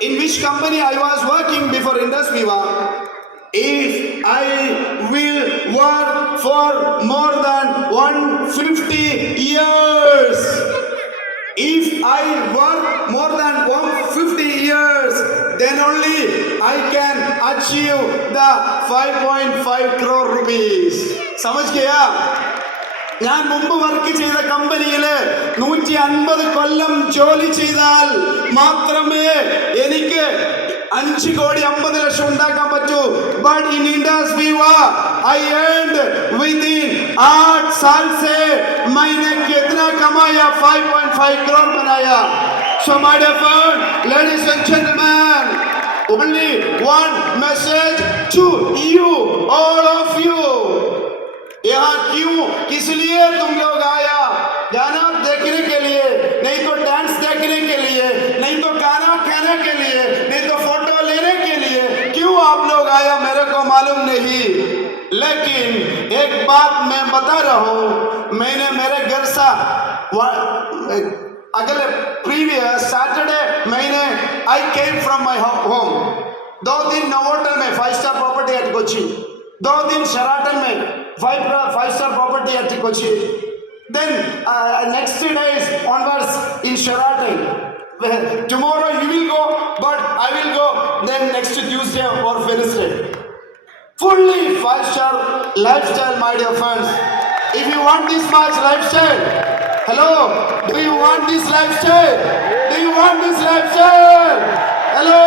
in which company I was working before Indus Viva. If I will work for more than 150 years, if I work more than 150 years, then only I can achieve the 5.5 crore rupees. समझ गया? ഞാൻ മുമ്പ് work ചെയ്ത കമ്പനിയിൽ 150 കൊല്ലം ജോലി ചെയ്താൽ മാത്രമേ എനിക്ക് 5 കോടി 50 ലക്ഷം ഉണ്ടാക്കാൻ പറ്റൂ. But in Indus Viva, I earned within 8 साल से मैंने कितना कमाया? 5.5 करोड़ बनाया. So my dear friend, ladies and gentlemen, only one message to you, all of you. यहाँ क्यों, किस लिए तुम लोग आया? गाना देखने के लिए, नहीं तो डांस देखने के लिए, नहीं तो गाना गाने के लिए, नहीं तो फोटो लेने के लिए. क्यों आप लोग आया मेरे को मालूम नहीं, लेकिन एक बात मैं बता रहा हूँ. मैंने मेरे घर से अगले प्रीवियस सैटरडे मैंने आई केम फ्रॉम माई होम. 2 दिन नवोटल में 5 स्टार प्रॉपर्टी एट कोची, 2 दिन शेराटन में 5 star property eight Kochi. Then next 3 days onwards in Sheraton. Tomorrow you will go, but I will go. Then next Tuesday or Wednesday. Fully 5-star lifestyle, my dear friends. If you want this much lifestyle, hello, do you want this lifestyle? Do you want this lifestyle? Hello.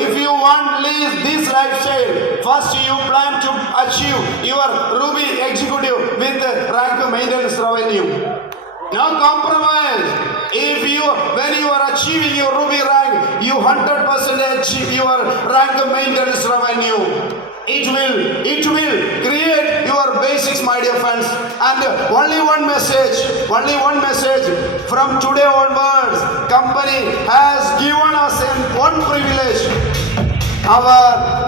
If you want this lifestyle, first you plan to achieve your Ruby executive with rank maintenance revenue. No compromise. When you are achieving your Ruby rank, you 100% achieve your rank maintenance revenue. It will create your basics, my dear friends. And only one message from today onwards, company has given us one privilege. Our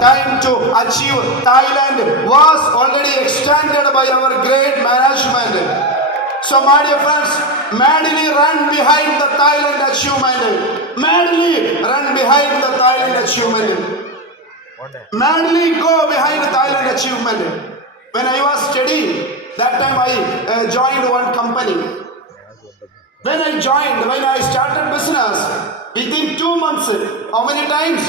time to achieve Thailand was already extended by our great management. So my dear friends, madly run behind the Thailand achievement. Madly run behind the Thailand achievement. Madly go behind Thailand achievement. When I was studying, that time I joined one company. When I started business, within 2 months, how many times?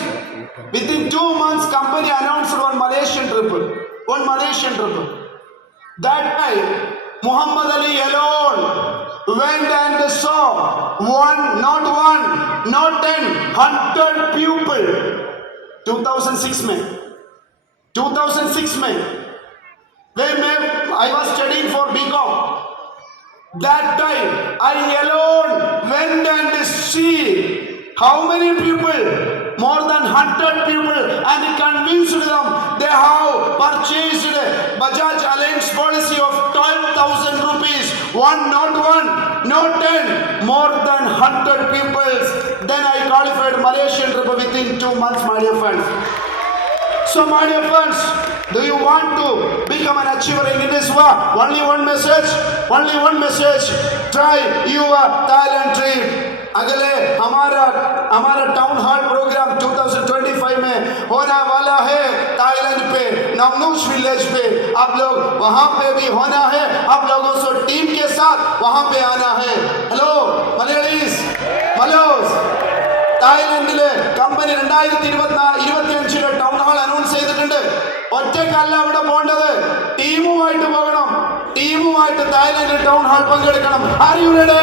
Within 2 months, company announced one Malaysian trip. That time, Muhammad Ali alone went and saw not 10, 100 people. 2006 में when I was studying for BCom, that time I alone went and see how many people, more than 100 people, and convinced them they have purchased Bajaj Allianz policy of 12,000 rupees. Not 1, not 10, more than 100 people. Then I qualified Malaysian trip within 2 months, my dear friends. So my dear friends, do you want to become an achiever in this war? Only one message. Try your Thailand trip. अगले हमारा town hall programme 2025 में होने वाला है Thailand पे, नमनूश village पे. आप लोग वहां पे भी होना है, आप लोगों से टीम के साथ वहां पे आना है. हेलो मलयालीस, മലോസ്, തായ്ലൻഡിലെ കമ്പനി 2025 ടൗൺ ഹാൾ അനൗൺസ് ചെയ്തിട്ടുണ്ട്. ഒറ്റക്കല്ല അവിടെ പോകേണ്ടത്, ടീമുമായിട്ട് പോകണം. ടീമുമായിട്ട് തായ്ലൻഡിൽ ടൗൺ ഹാൾ പങ്കെടുക്കണം. Are you ready?